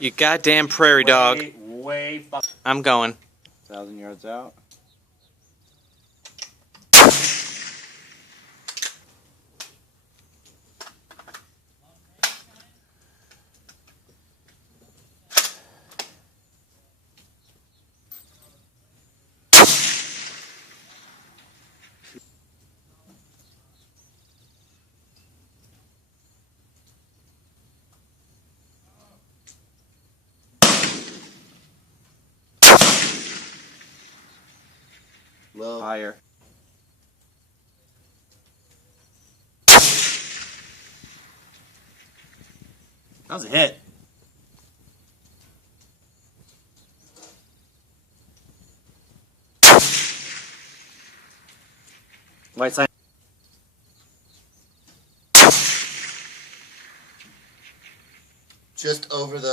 You goddamn prairie dog. Way I'm going. 1,000 yards out. Low. Higher. That was a hit. White side. Just over the